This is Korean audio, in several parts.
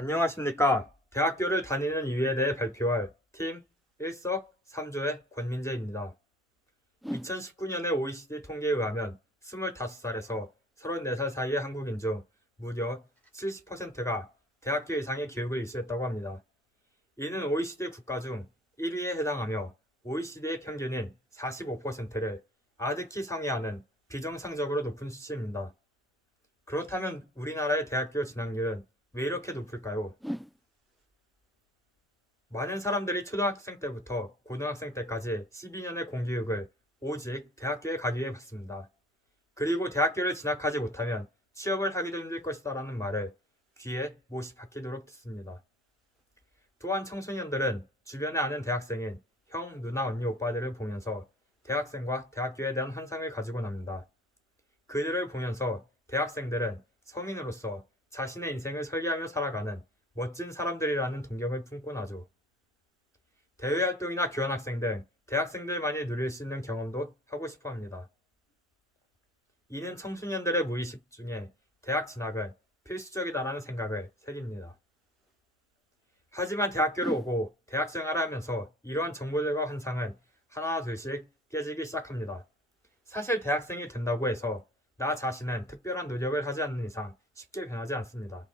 안녕하십니까. 대학교를 다니는 이유에 대해 발표할 팀 일석삼조의 권민재입니다. 2019년의 OECD 통계에 의하면 25살에서 34살 사이의 한국인 중 무려 70%가 대학교 이상의 교육을 이수했다고 합니다. 이는 OECD 국가 중 1위에 해당하며 OECD의 평균인 45%를 아득히 상회하는 비정상적으로 높은 수치입니다. 그렇다면 우리나라의 대학교 진학률은 왜 이렇게 높을까요? 많은 사람들이 초등학생 때부터 고등학생 때까지 12년의 공교육을 오직 대학교에 가기 위해 받습니다. 그리고 대학교를 진학하지 못하면 취업을 하기도 힘들 것이다 라는 말을 귀에 못이 박히도록 듣습니다. 또한 청소년들은 주변에 아는 대학생인 형, 누나, 언니, 오빠들을 보면서 대학생과 대학교에 대한 환상을 가지고 납니다. 그들을 보면서 대학생들은 성인으로서 자신의 인생을 설계하며 살아가는 멋진 사람들이라는 동경을 품곤 하죠. 대외활동이나 교환학생 등 대학생들만이 누릴 수 있는 경험도 하고 싶어 합니다. 이는 청소년들의 무의식 중에 대학 진학은 필수적이다라는 생각을 새깁니다. 하지만 대학교를 오고 대학 생활을 하면서 이러한 정보들과 환상은 하나 둘씩 깨지기 시작합니다. 사실 대학생이 된다고 해서 나 자신은 특별한 노력을 하지 않는 이상 쉽게 변하지 않습니다.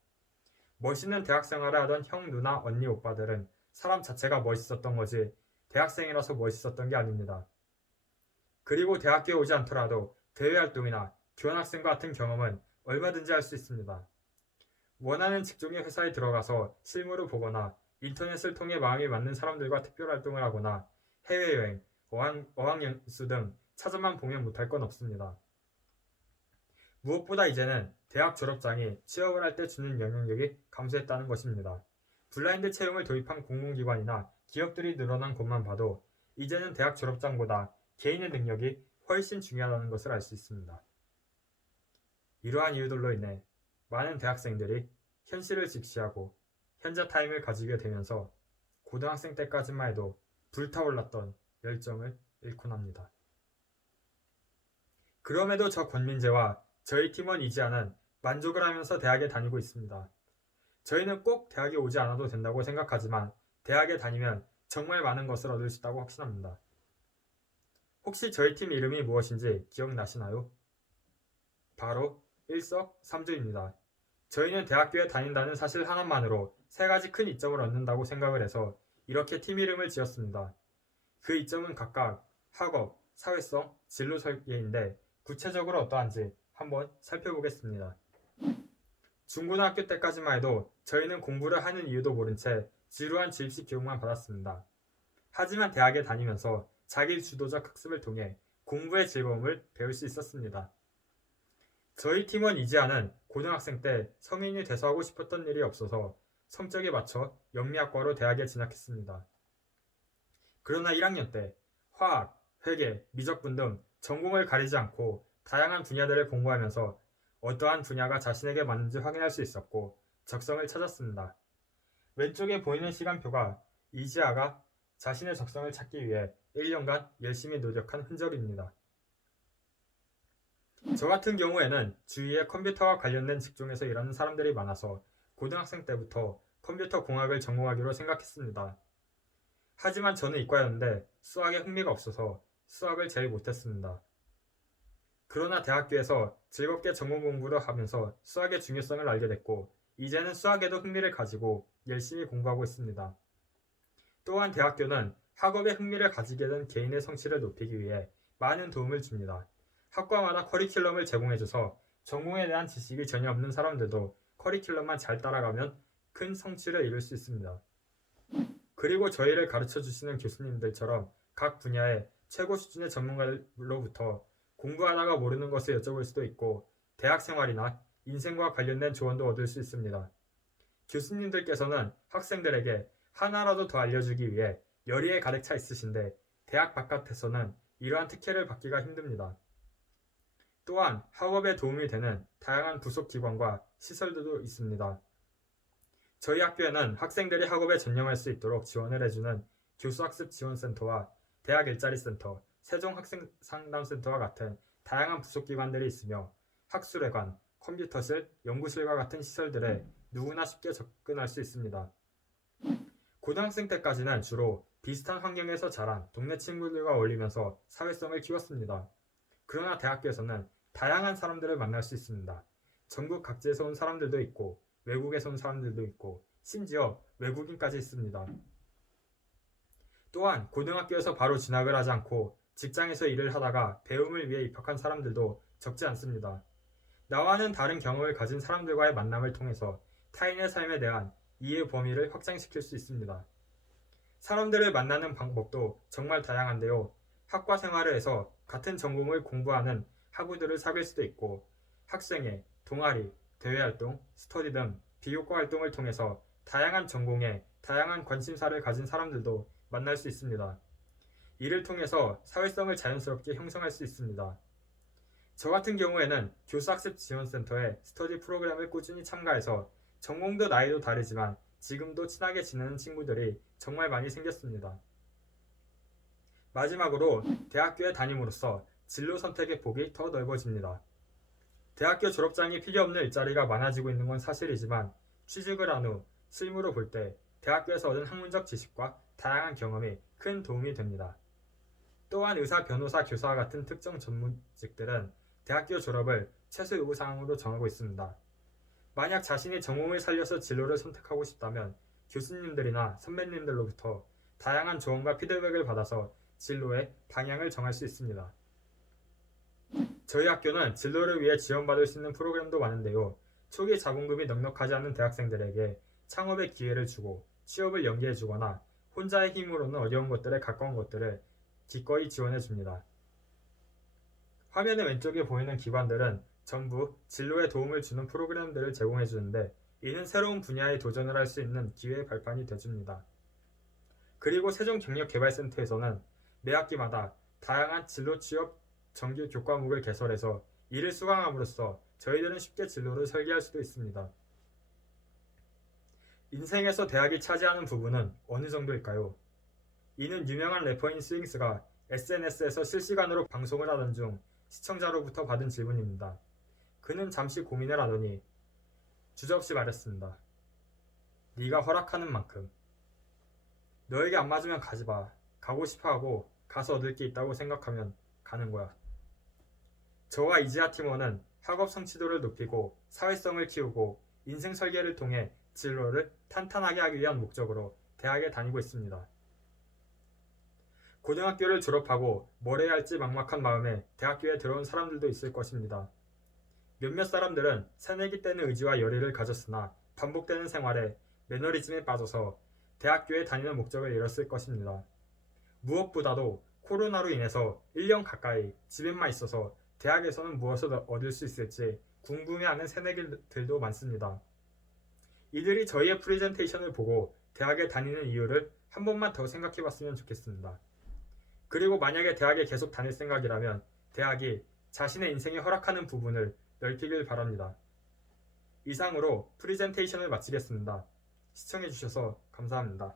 멋있는 대학 생활을 하던 형, 누나, 언니, 오빠들은 사람 자체가 멋있었던 거지 대학생이라서 멋있었던 게 아닙니다. 그리고 대학교에 오지 않더라도 대외활동이나 교환학생과 같은 경험은 얼마든지 할 수 있습니다. 원하는 직종의 회사에 들어가서 실무를 보거나 인터넷을 통해 마음이 맞는 사람들과 특별활동을 하거나 해외여행, 어학연수 등 찾아만 보면 못할 건 없습니다. 무엇보다 이제는 대학 졸업장이 취업을 할 때 주는 영향력이 감소했다는 것입니다. 블라인드 채용을 도입한 공공기관이나 기업들이 늘어난 것만 봐도 이제는 대학 졸업장보다 개인의 능력이 훨씬 중요하다는 것을 알 수 있습니다. 이러한 이유들로 인해 많은 대학생들이 현실을 직시하고 현자 타임을 가지게 되면서 고등학생 때까지만 해도 불타올랐던 열정을 잃곤 합니다. 그럼에도 저 권민재와 저희 팀원 이지아는 만족을 하면서 대학에 다니고 있습니다. 저희는 꼭 대학에 오지 않아도 된다고 생각하지만 대학에 다니면 정말 많은 것을 얻을 수 있다고 확신합니다. 혹시 저희 팀 이름이 무엇인지 기억나시나요? 바로 일석삼조입니다. 저희는 대학교에 다닌다는 사실 하나만으로 세 가지 큰 이점을 얻는다고 생각을 해서 이렇게 팀 이름을 지었습니다. 그 이점은 각각 학업, 사회성, 진로 설계인데 구체적으로 어떠한지 한번 살펴보겠습니다. 중고등학교 때까지만 해도 저희는 공부를 하는 이유도 모른 채 지루한 주입식 교육만 받았습니다. 하지만 대학에 다니면서 자기 주도적 학습을 통해 공부의 즐거움을 배울 수 있었습니다. 저희 팀원 이지아는 고등학생 때 성인이 돼서 하고 싶었던 일이 없어서 성적에 맞춰 영미학과로 대학에 진학했습니다. 그러나 1학년 때 화학, 회계, 미적분 등 전공을 가리지 않고 다양한 분야들을 공부하면서 어떠한 분야가 자신에게 맞는지 확인할 수 있었고 적성을 찾았습니다. 왼쪽에 보이는 시간표가 이지아가 자신의 적성을 찾기 위해 1년간 열심히 노력한 흔적입니다. 저 같은 경우에는 주위에 컴퓨터와 관련된 직종에서 일하는 사람들이 많아서 고등학생 때부터 컴퓨터 공학을 전공하기로 생각했습니다. 하지만 저는 이과였는데 수학에 흥미가 없어서 수학을 제일 못했습니다. 그러나 대학교에서 즐겁게 전공 공부를 하면서 수학의 중요성을 알게 됐고 이제는 수학에도 흥미를 가지고 열심히 공부하고 있습니다. 또한 대학교는 학업에 흥미를 가지게 된 개인의 성취를 높이기 위해 많은 도움을 줍니다. 학과마다 커리큘럼을 제공해줘서 전공에 대한 지식이 전혀 없는 사람들도 커리큘럼만 잘 따라가면 큰 성취를 이룰 수 있습니다. 그리고 저희를 가르쳐 주시는 교수님들처럼 각 분야의 최고 수준의 전문가들로부터 공부하다가 모르는 것을 여쭤볼 수도 있고 대학 생활이나 인생과 관련된 조언도 얻을 수 있습니다. 교수님들께서는 학생들에게 하나라도 더 알려주기 위해 열의에 가득 차 있으신데 대학 바깥에서는 이러한 특혜를 받기가 힘듭니다. 또한 학업에 도움이 되는 다양한 부속 기관과 시설들도 있습니다. 저희 학교에는 학생들이 학업에 전념할 수 있도록 지원을 해주는 교수학습지원센터와 대학일자리센터, 세종학생상담센터와 같은 다양한 부속기관들이 있으며 학술회관, 컴퓨터실, 연구실과 같은 시설들에 누구나 쉽게 접근할 수 있습니다. 고등학생 때까지는 주로 비슷한 환경에서 자란 동네 친구들과 어울리면서 사회성을 키웠습니다. 그러나 대학교에서는 다양한 사람들을 만날 수 있습니다. 전국 각지에서 온 사람들도 있고 외국에서 온 사람들도 있고 심지어 외국인까지 있습니다. 또한 고등학교에서 바로 진학을 하지 않고 직장에서 일을 하다가 배움을 위해 입학한 사람들도 적지 않습니다. 나와는 다른 경험을 가진 사람들과의 만남을 통해서 타인의 삶에 대한 이해 범위를 확장시킬 수 있습니다. 사람들을 만나는 방법도 정말 다양한데요. 학과 생활을 해서 같은 전공을 공부하는 학우들을 사귈 수도 있고 학생회, 동아리, 대외활동, 스터디 등 비교과 활동을 통해서 다양한 전공에 다양한 관심사를 가진 사람들도 만날 수 있습니다. 이를 통해서 사회성을 자연스럽게 형성할 수 있습니다. 저 같은 경우에는 교수학습 지원센터의 스터디 프로그램을 꾸준히 참가해서 전공도 나이도 다르지만 지금도 친하게 지내는 친구들이 정말 많이 생겼습니다. 마지막으로 대학교에 다님으로써 진로 선택의 폭이 더 넓어집니다. 대학교 졸업장이 필요 없는 일자리가 많아지고 있는 건 사실이지만 취직을 한 후 실무로 볼 때 대학교에서 얻은 학문적 지식과 다양한 경험이 큰 도움이 됩니다. 또한 의사, 변호사, 교사 같은 특정 전문직들은 대학교 졸업을 최소 요구사항으로 정하고 있습니다. 만약 자신이 전공을 살려서 진로를 선택하고 싶다면 교수님들이나 선배님들로부터 다양한 조언과 피드백을 받아서 진로의 방향을 정할 수 있습니다. 저희 학교는 진로를 위해 지원받을 수 있는 프로그램도 많은데요. 초기 자본금이 넉넉하지 않은 대학생들에게 창업의 기회를 주고 취업을 연계해주거나 혼자의 힘으로는 어려운 것들에 가까운 것들을 기꺼이 지원해줍니다. 화면의 왼쪽에 보이는 기관들은 전부 진로에 도움을 주는 프로그램들을 제공해주는데 이는 새로운 분야에 도전을 할 수 있는 기회의 발판이 되줍니다. 그리고 세종경력개발센터에서는 매 학기마다 다양한 진로 취업 정규 교과목을 개설해서 이를 수강함으로써 저희들은 쉽게 진로를 설계할 수도 있습니다. 인생에서 대학이 차지하는 부분은 어느 정도일까요? 이는 유명한 래퍼인 스윙스가 SNS에서 실시간으로 방송을 하던 중 시청자로부터 받은 질문입니다. 그는 잠시 고민을 하더니 주저없이 말했습니다. 네가 허락하는 만큼. 너에게 안 맞으면 가지 마. 가고 싶어하고 가서 얻을 게 있다고 생각하면 가는 거야. 저와 이지아 팀원은 학업 성취도를 높이고 사회성을 키우고 인생 설계를 통해 진로를 탄탄하게 하기 위한 목적으로 대학에 다니고 있습니다. 고등학교를 졸업하고 뭘 해야 할지 막막한 마음에 대학교에 들어온 사람들도 있을 것입니다. 몇몇 사람들은 새내기 때는 의지와 열의를 가졌으나 반복되는 생활에 매너리즘에 빠져서 대학교에 다니는 목적을 잃었을 것입니다. 무엇보다도 코로나로 인해서 1년 가까이 집에만 있어서 대학에서는 무엇을 얻을 수 있을지 궁금해하는 새내기들도 많습니다. 이들이 저희의 프레젠테이션을 보고 대학에 다니는 이유를 한 번만 더 생각해 봤으면 좋겠습니다. 그리고 만약에 대학에 계속 다닐 생각이라면 대학이 자신의 인생에 허락하는 부분을 넓히길 바랍니다. 이상으로 프레젠테이션을 마치겠습니다. 시청해주셔서 감사합니다.